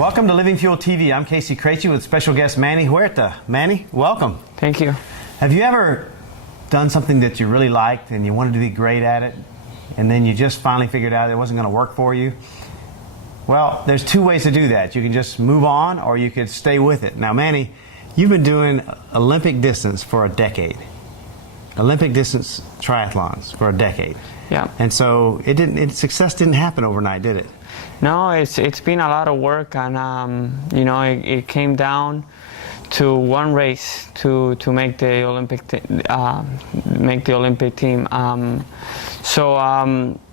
Welcome to Living Fuel TV. I'm Casey Krejci with special guest Manny Huerta. Manny, welcome. Thank you. Have you ever done something that you really liked and you wanted to be great at it, and then you just finally figured out it wasn't going to work for you? Well, there's two ways to do that. You can just move on, or you could stay with it. Now, Manny, you've been doing Olympic distance for a decade. Olympic distance triathlons for a decade. Yeah. And so success didn't happen overnight, did it? No, it's been a lot of work, and it came down to one race to make the Olympic team.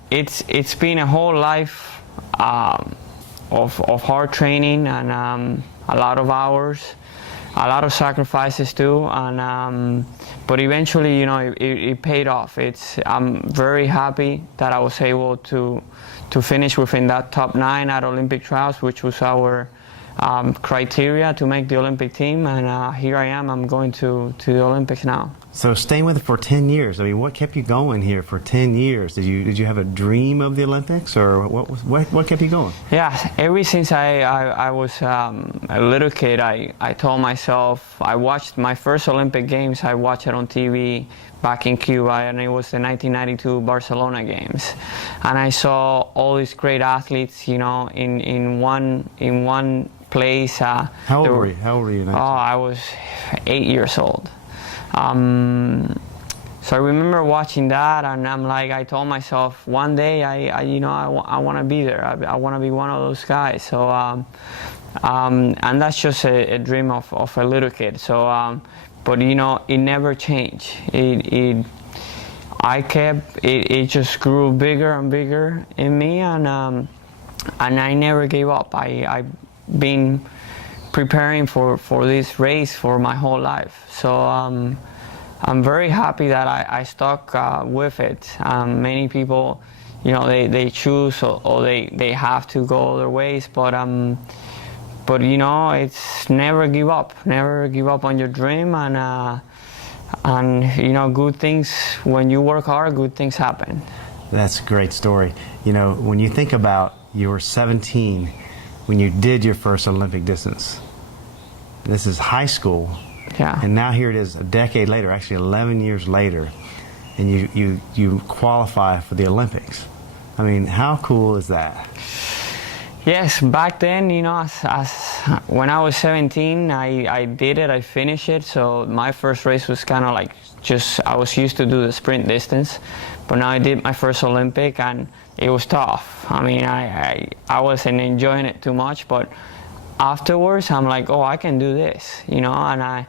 It's been a whole life of hard training and a lot of hours, a lot of sacrifices too, and but eventually, it paid off. I'm very happy that I was able to finish within that top 9 at Olympic trials, which was our criteria to make the Olympic team, and here I am. I'm going to the Olympics now. So staying with it for 10 years. I mean, what kept you going here for 10 years? Did you have a dream of the Olympics, or what kept you going? Yeah, ever since I was a little kid, I told myself, I watched my first Olympic Games. I watched it on TV back in Cuba, and it was the 1992 Barcelona Games, and I saw all these great athletes, in one place. How old were you? Oh, I was 8 years old. So I remember watching that, and I told myself, one day I want to be there. I want to be one of those guys. So, and that's just a dream of a little kid. So, but it never changed. It just grew bigger and bigger in me, and I never gave up. I've been preparing for this race for my whole life. So I'm very happy that I stuck with it. Many people, they choose or they have to go other ways, but it's never give up. Never give up on your dream, and good things, when you work hard, good things happen. That's a great story. When you think about, you were 17 when you did your first Olympic distance. This is high school. Yeah. And now here it is a decade later, actually 11 years later, and you qualify for the Olympics. I mean, how cool is that? Yes, back then, when I was 17, I did it, I finished it. So my first race was kind of like I was used to do the sprint distance, but now I did my first Olympic, and it was tough. I mean, I wasn't enjoying it too much, but afterwards I'm like, oh, I can do this, and I'm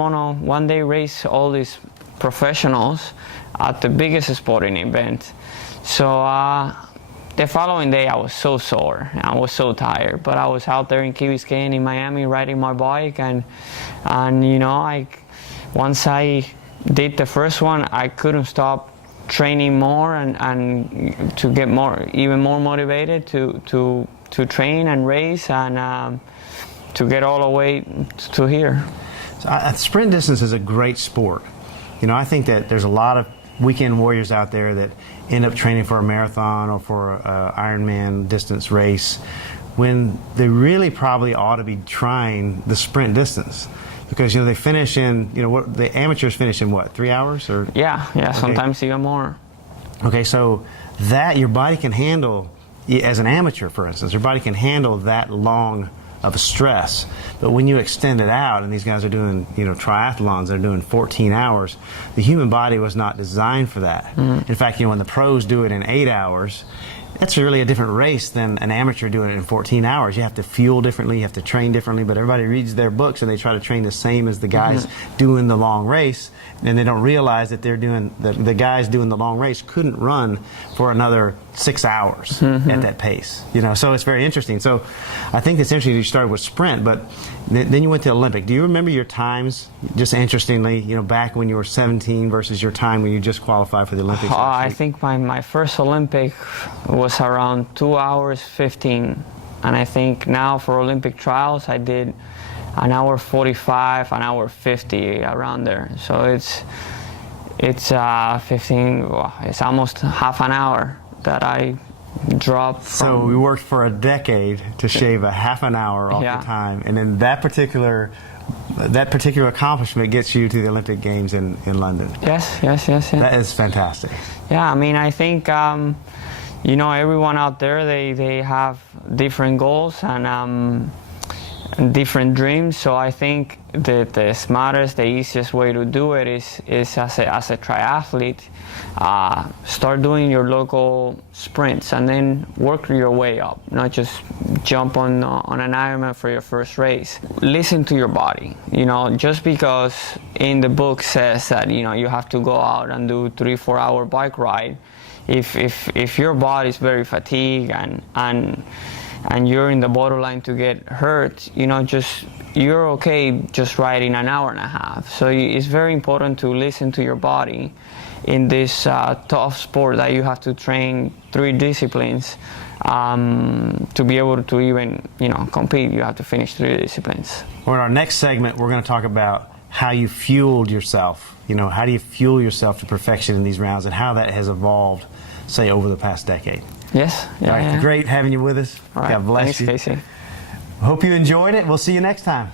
on a one-day race all these professionals at the biggest sporting event. So the following day I was so sore, I was so tired, but I was out there in Key Biscayne in Miami riding my bike, and once I did the first one, I couldn't stop training more and to get even more motivated to train and race, and to get all the way to here. So, sprint distance is a great sport. I think that there's a lot of weekend warriors out there that end up training for a marathon or for an Ironman distance race, when they really probably ought to be trying the sprint distance, because they finish in what the amateurs finish in, what, 3 hours, or yeah, okay. Sometimes even more. Okay, so that your body can handle, as an amateur, for instance, your body can handle that long of stress. But when you extend it out, and these guys are doing, triathlons, they're doing 14 hours, the human body was not designed for that. Mm-hmm. In fact, when the pros do it in 8 hours, that's really a different race than an amateur doing it in 14 hours. You have to fuel differently, you have to train differently, but everybody reads their books and they try to train the same as the guys doing the long race, and they don't realize that they're doing, the guys doing the long race couldn't run for another 6 hours at that pace. So it's very interesting. So I think it's interesting you started with sprint, but then you went to Olympic. Do you remember your times, just interestingly, back when you were 17 versus your time when you just qualified for the Olympics? I think my first Olympic was around 2 hours 15, and I think now for Olympic trials I did an hour 45, an hour 50, around there. So it's 15, it's almost half an hour that I drop. So we worked for a decade to shave a half an hour off Yeah. the time, and then that particular accomplishment gets you to the Olympic Games in London. Yes. That is fantastic. Yeah, I mean, I think, you know, everyone out there, they have different goals and different dreams. So I think that the smartest, the easiest way to do it is as a triathlete, start doing your local sprints and then work your way up, not just jump on an Ironman for your first race. Listen to your body. You know, just because in the book says that, you know, you have to go out and do 3-4 hour bike ride, if your body is very fatigued and you're in the borderline to get hurt, you know, you're okay just riding an hour and a half. So it's very important to listen to your body in this tough sport that you have to train 3 disciplines to be able to even, you know, compete. You have to finish 3 disciplines. Well, in our next segment, we're going to talk about how you fueled yourself. You know, how do you fuel yourself to perfection in these rounds, and how that has evolved, say, over the past decade. Yes. All right, great having you with us. All right. God bless Thanks, you. Casey. Hope you enjoyed it. We'll see you next time.